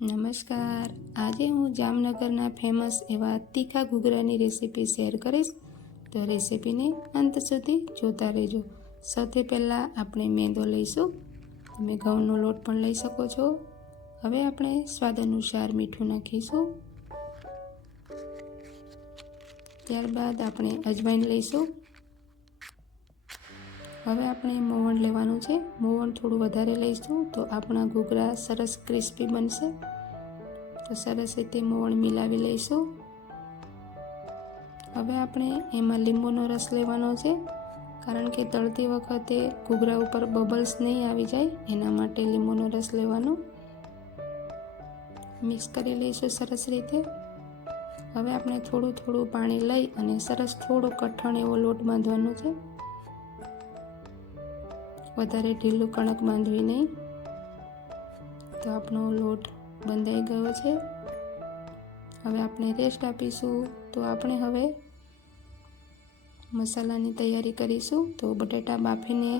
નમસ્કાર, આજે હું જામનગરના ફેમસ એવા તીખા ઘૂઘરાની રેસીપી શેર કરીશ, તો રેસીપીને અંત સુધી જોતા રહેજો। સૌથી પહેલાં આપણે મેંદો લઈશું, તમે ઘઉંનો લોટ પણ લઈ શકો છો। હવે આપણે સ્વાદ અનુસાર મીઠું નાખીશું, ત્યારબાદ આપણે અજવાઈન લઈશું। હવે આપણે મોવણ લેવાનું છે, મોવણ થોડું વધારે લઈશું તો આપણા ઘૂઘરા સરસ ક્રિસ્પી બનશે। તો સરસ રીતે મોવણ મિલાવી લઈશું। હવે આપણે એમાં લીંબુનો રસ લેવાનો છે, કારણ કે તળતી વખતે ઘૂઘરા ઉપર બબલ્સ નહીં આવી જાય એના માટે લીંબુનો રસ લેવાનો। મિક્સ કરી લઈશું સરસ રીતે। હવે આપણે થોડું થોડું પાણી લઈ અને સરસ થોડો કઠણ એવો લોટ બાંધવાનો છે, વધારે ઢીલું કણક બાંધવી નહીં। તો આપણો લોટ બંધાઈ ગયો છે। હવે આપણે રેસ્ટ આપીશું। તો આપણે હવે મસાલાની તૈયારી કરીશું। તો બટેટા બાફીને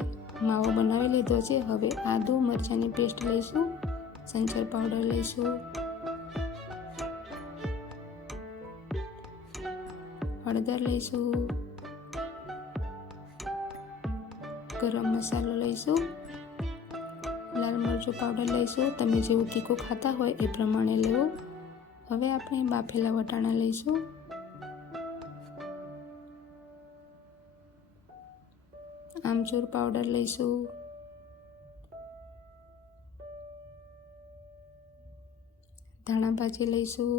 માવો બનાવી લીધો છે। હવે આદુ મરચાંની પેસ્ટ લઈશું, સંચર પાવડર લઈશું, હળદર લઈશું, ગરમ મસાલો લઈશું, લાલ મરચું પાવડર લઈશું, તમે જેવું તીખું ખાતા હોય એ પ્રમાણે લેવું। હવે આપણે બાફેલા વટાણા લઈશું, આમચૂર પાવડર લઈશું, ધાણા ભાજી લઈશું।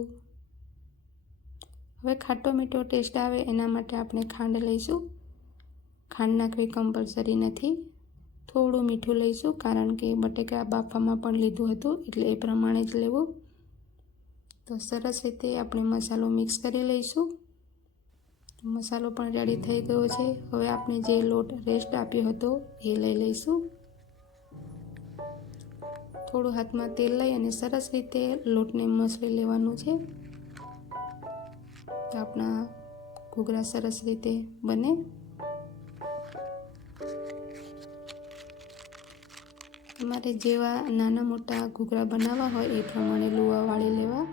હવે ખાટો મીઠો ટેસ્ટ આવે એના માટે આપણે ખાંડ લઈશું, ખાંડ નાખવી કમ્પલસરી નથી, થોડું મીઠું લઈશું કારણ કે બટેકા બાફવામાં પણ લીધું હતું એટલે એ પ્રમાણે જ લેવું। તો સરસ રીતે આપણે મસાલો મિક્સ કરી લઈશું। મસાલો પણ રેડી થઈ ગયો છે। હવે આપણે જે લોટ રેસ્ટ આપ્યો હતો એ લઈ લઈશું, થોડું હાથમાં તેલ લઈ અને સરસ રીતે લોટને મસળી લેવાનું છે, તો આપણા ઘૂઘરા સરસ રીતે બને। તમારે જેવા નાના મોટા ઘૂઘરા બનાવવા હોય એ પ્રમાણે લુવા વાળી લેવા।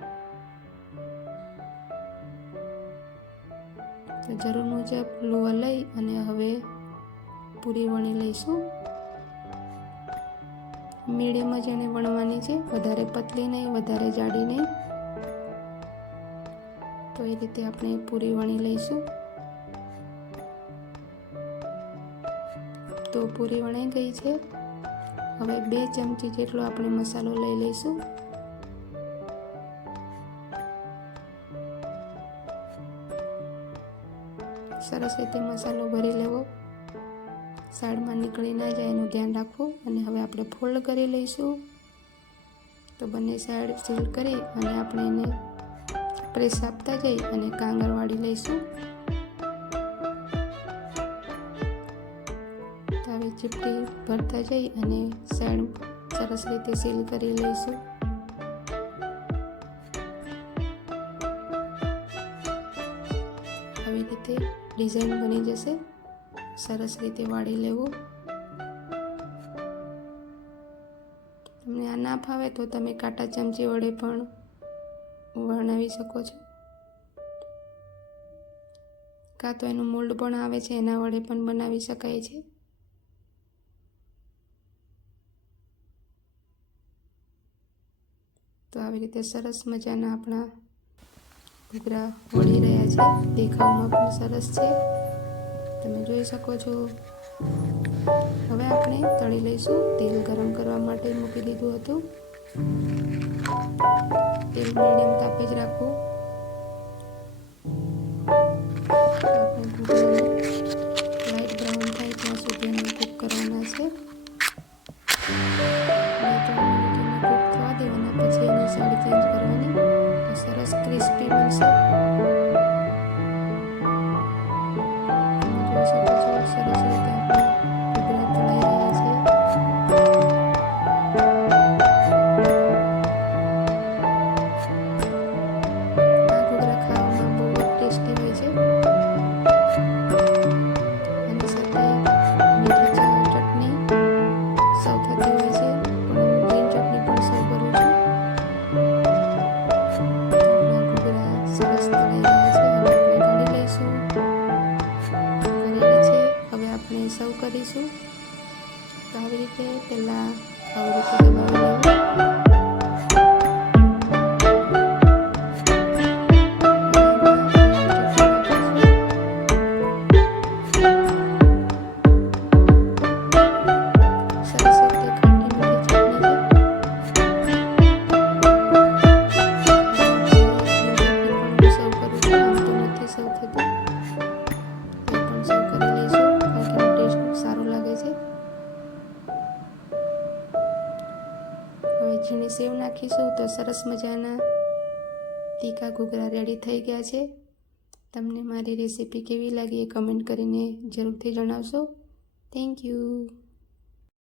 તો જરૂર મુજબ લુવા લઈ અને હવે પૂરી વણી લઈશું। મીડિયમ જ એને વણવાની છે, વધારે પતલી નહીં, વધારે જાડી નહીં। તો એ રીતે આપણે પૂરી વણી લઈશું। તો પૂરી વણાઈ ગઈ છે। હવે 2 ચમચી જેટલો આપણે મસાલો લઈ લઈશું, સરસ રીતે મસાલો ભરી લેવો, સાઈડમાં નીકળી ના જાય એનું ધ્યાન રાખવું। અને હવે આપણે ફોલ્ડ કરી લઈશું। તો બંને સાઈડ સીલ કરી અને આપણે એને પ્રેસ આપતા જઈ અને કાંગર વાળી લઈશું। તો હવે ચીપટી ભરતા જઈ અને સાઈડ સરસ રીતે સીલ કરી લઈશું। આવી રીતે ડિઝાઇન બની જશે, સરસ રીતે વાળી લેવું। તમને આ ના ફાવે તો તમે કાંટા ચમચી વડે પણ વણાવી શકો છો, કાં તો એનું મોલ્ડ પણ આવે છે એના વડે પણ બનાવી શકાય છે। તો આવી રીતે સરસ મજાના આપણા ઘૂઘરા વળી રહ્યા છે, દેખાવમાં પણ સરસ છે, તમે જોઈ શકો છો। હવે આપણે તળી લઈશું। તેલ ગરમ કરવા માટે મૂકી દીધું હતું, તેલ મીડિયમ તાપે જ રાખવું। આપણે ઘૂઘરાને લાઇટ બ્રાઉન થાય ત્યાં સુધી એને કૂક કરવાના છે, 2-3 મિનિટ એને કૂક થવા દેવાના, પછી એની સાઈડ ચેન્જ કરવાની, તો સરસ ક્રિસ્પી બનશે। તમે જોઈ શકો છો સરસ રીતે આપણે ઘૂઘરા તળાઈ રહ્યા છે। આ ઘૂઘરા ખાવામાં બહુ જ ટેસ્ટી હોય છે, અને સાથે મીઠી ચટણી સૌ થતી હોય છે, પણ હું ગ્રીન ચટણી પણ સર્વ કરું છું। પહેલાં આવી રીતે દબાવી લેવું. ઝીણી સેવ નાખીશું તો સરસ મજાના તીખા ઘૂઘરા રેડી થઈ ગયા છે. તમને મારી રેસીપી કેવી લાગી એ કમેન્ટ કરીને જરૂરથી જણાવશો. Thank you.